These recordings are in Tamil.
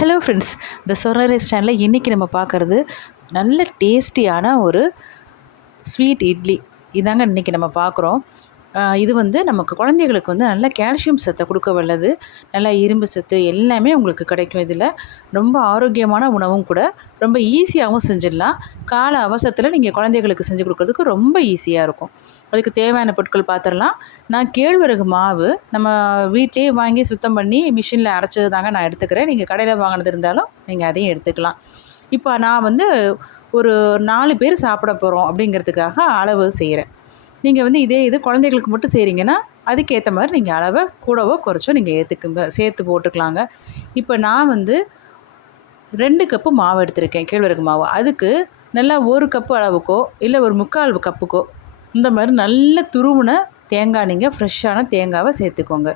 ஹலோ ஃப்ரெண்ட்ஸ் இந்த சொர்ணரைஸ் சேனலில் இன்றைக்கி நம்ம பார்க்குறது நல்ல டேஸ்டியான ஒரு ஸ்வீட் இட்லி. இதாங்க இன்றைக்கி நம்ம பார்க்குறோம். இது வந்து நமக்கு குழந்தைகளுக்கு வந்து நல்ல கால்சியம் சத்தை கொடுக்க வல்லது. நல்ல இரும்பு சத்து எல்லாமே உங்களுக்கு கிடைக்கும் இதில். ரொம்ப ஆரோக்கியமான உணவும் கூட. ரொம்ப ஈஸியாகவும் செஞ்சிடலாம். கால அவசரத்தில் நீங்கள் குழந்தைகளுக்கு செஞ்சு கொடுக்குறதுக்கு ரொம்ப ஈஸியாக இருக்கும். அதுக்கு தேவையான பொருட்கள் பார்த்துடலாம் நான் கேழ்வரகு மாவு நம்ம வீட்டிலேயே வாங்கி சுத்தம் பண்ணி மிஷினில் அரைச்சது தாங்க நான் எடுத்துக்கிறேன். நீங்கள் கடையில் வாங்கினது இருந்தாலும் நீங்கள் அதையும் எடுத்துக்கலாம். இப்போ நான் வந்து ஒரு நாலு பேர் சாப்பிட போகிறோம் அப்படிங்கிறதுக்காக அளவு செய்கிறேன் நீங்கள் வந்து இதே இது குழந்தைகளுக்கு மட்டும் செய்கிறீங்கன்னா அதுக்கேற்ற மாதிரி நீங்கள் அளவை கூடவோ குறைச்சோ நீங்கள் ஏற்றுக்குங்க சேர்த்து போட்டுக்கலாங்க. இப்போ நான் வந்து ரெண்டு கப்பு மாவு எடுத்திருக்கேன் கேழ்வரகு மாவு. அதுக்கு நல்லா ஒரு கப்பு அளவுக்கோ இல்லை ஒரு முக்கால் கப்புக்கோ இந்த மாதிரி நல்ல துருவின தேங்காய் நீங்கள் ஃப்ரெஷ்ஷான தேங்காவை சேர்த்துக்கோங்க.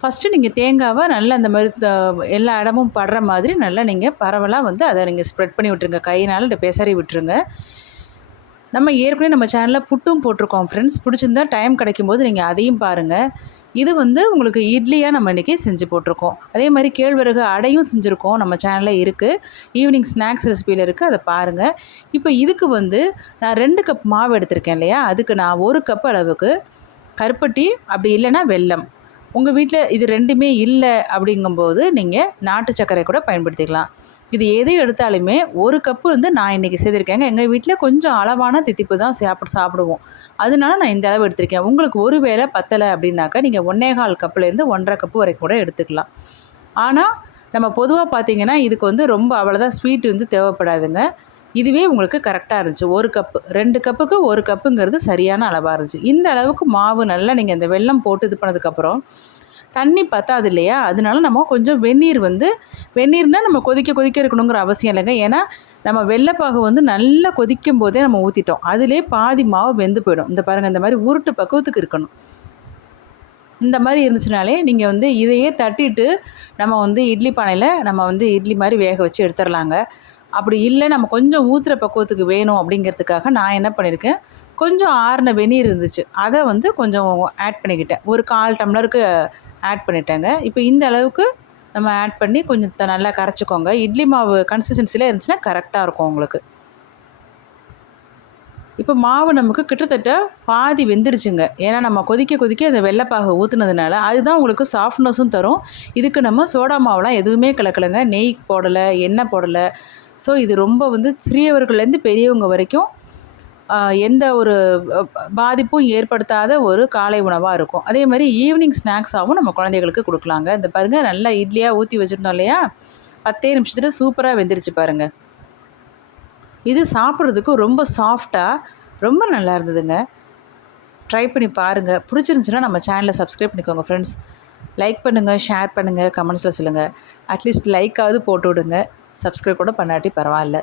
ஃபஸ்ட்டு நீங்கள் தேங்காவை நல்லா அந்த மாதிரி எல்லா இடமும் படுற மாதிரி நல்லா நீங்கள் பரவலாக வந்து அதை நீங்கள் ஸ்ப்ரெட் பண்ணி விட்டுருங்க. கையினால் பெசரி விட்டுருங்க. நம்ம ஏற்கனவே நம்ம சேனலில் புட்டும் போட்டிருக்கோம் ஃப்ரெண்ட்ஸ் பிடிச்சிருந்தா டைம் கிடைக்கும்போது நீங்கள் அதையும் பாருங்கள் இது வந்து உங்களுக்கு இட்லியாக நம்ம இன்றைக்கி செஞ்சு போட்டிருக்கோம். அதே மாதிரி கேழ்வரகு அடையும் செஞ்சுருக்கோம் நம்ம சேனலில் இருக்குது ஈவினிங் ஸ்நாக்ஸ் ரெசிபியில் இருக்குது அதை பாருங்கள் இப்போ இதுக்கு வந்து நான் ரெண்டு கப் மாவு எடுத்திருக்கேன் இல்லையா? அதுக்கு நான் ஒரு கப் அளவுக்கு கருப்பட்டி அப்படி இல்லைன்னா வெல்லம். உங்கள் வீட்டில் இது ரெண்டுமே இல்லை அப்படிங்கும்போது நீங்கள் நாட்டு சர்க்கரை கூட பயன்படுத்திக்கலாம். இது எது எடுத்தாலுமே ஒரு கப்பு வந்து நான் இன்றைக்கி செய்திருக்கேங்க. எங்கள் வீட்டில் கொஞ்சம் அளவான தித்திப்பு தான் சாப்பிட சாப்பிடுவோம். அதனால நான் இந்த அளவு எடுத்திருக்கேன். உங்களுக்கு ஒரு வேளை பத்தலை அப்படின்னாக்கா நீங்கள் ஒன்றே கால் கப்புலேருந்து ஒன்றரை கப்பு வரைக்கும் கூட எடுத்துக்கலாம். ஆனால் நம்ம பொதுவாக பார்த்தீங்கன்னா இதுக்கு வந்து ரொம்ப அவ்வளோதான் ஸ்வீட் வந்து தேவைப்படாதுங்க. இதுவே உங்களுக்கு கரெக்டாக இருந்துச்சு. ஒரு கப்பு ரெண்டு கப்புக்கு ஒரு கப்புங்கிறது சரியான அளவாக இருந்துச்சு. இந்த அளவுக்கு மாவு நல்லா நீங்கள் இந்த வெல்லம் போட்டு இது பண்ணதுக்கப்புறம் தண்ணி பத்தாது இல்லையா அதனால நம்ம கொஞ்சம் வெந்நீர் வந்து வெந்நீர்னால் நம்ம கொதிக்க கொதிக்க இருக்கணுங்கிற அவசியம் இல்லைங்க. ஏன்னா நம்ம வெள்ளைப்பாகு வந்து நல்லா கொதிக்கும் போதே நம்ம ஊற்றிட்டோம் அதிலே பாதி மாவு வெந்து போயிடும். இந்த பாருங்கள் இந்த மாதிரி உருட்டு பக்குவத்துக்கு இருக்கணும். இந்த மாதிரி இருந்துச்சுனாலே நீங்கள் வந்து இதையே தட்டிட்டு நம்ம வந்து இட்லி பானையில் நம்ம வந்து இட்லி மாதிரி வேக வச்சு எடுத்துடலாங்க. அப்படி இல்லை நம்ம கொஞ்சம் ஊற்றுற பக்குவத்துக்கு வேணும் அப்படிங்கிறதுக்காக நான் என்ன பண்ணியிருக்கேன் கொஞ்சம் ஆறின வெந்நீர் இருந்துச்சு. அதை வந்து கொஞ்சம் ஆட் பண்ணிக்கிட்டேன். ஒரு கால் டம்ளருக்கு ஆட் பண்ணிட்டேங்க. இப்போ இந்த அளவுக்கு நம்ம ஆட் பண்ணி கொஞ்சம் த நல்லா கரைச்சிக்கோங்க. இட்லி மாவு கன்சிஸ்டன்சியில் இருந்துச்சுன்னா கரெக்டாக இருக்கும் உங்களுக்கு. இப்போ மாவு நமக்கு கிட்டத்தட்ட பாதி வெந்துருச்சுங்க. ஏன்னா நம்ம கொதிக்க கொதிக்க அந்த வெள்ளைப்பாகு ஊற்றுனதுனால அதுதான் உங்களுக்கு சாஃப்ட்னஸும் தரும். இதுக்கு நம்ம சோடா மாவுலாம் எதுவுமே கலக்கலைங்க. நெய் போடலை எண்ணெய் போடலை. ஸோ இது ரொம்ப வந்து சிறியவர்கள்லேருந்து பெரியவங்க வரைக்கும் எந்த ஒரு பாதிப்பும் ஏற்படுத்தாத ஒரு காலை உணவாக இருக்கும். அதே மாதிரி ஈவினிங் ஸ்நாக்ஸாகவும் நம்ம குழந்தைகளுக்கு கொடுக்கலாங்க. இந்த பாருங்கள் நல்லா இட்லியாக ஊற்றி வச்சுருந்தோம் இல்லையா? பத்தே நிமிஷத்தில் சூப்பராக வெந்துருச்சு பாருங்கள் இது சாப்பிட்றதுக்கு ரொம்ப சாஃப்டாக ரொம்ப நல்லா இருந்ததுங்க. ட்ரை பண்ணி பாருங்கள் பிடிச்சிருந்துச்சுன்னா நம்ம சேனலை சப்ஸ்கிரைப் பண்ணிக்கோங்க ஃப்ரெண்ட்ஸ் லைக் பண்ணுங்கள் ஷேர் பண்ணுங்கள் கமெண்ட்ஸில் சொல்லுங்கள் அட்லீஸ்ட் லைக்காவது போட்டு விடுங்க. சப்ஸ்கிரைப் கூட பண்ணாட்டி பரவாயில்ல.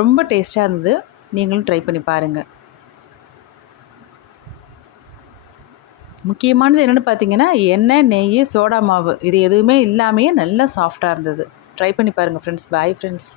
ரொம்ப டேஸ்ட்டாக இருந்தது. நீங்களும் ட்ரை பண்ணி பாருங்கள் முக்கியமானது என்னென்னு பார்த்தீங்கன்னா எண்ணெய் நெய் சோடா மாவு. இது எதுவுமே இல்லாமையே நல்லா சாஃப்டாக இருந்தது. ட்ரை பண்ணி பாருங்கள் ஃப்ரெண்ட்ஸ் பாய் ஃப்ரெண்ட்ஸ்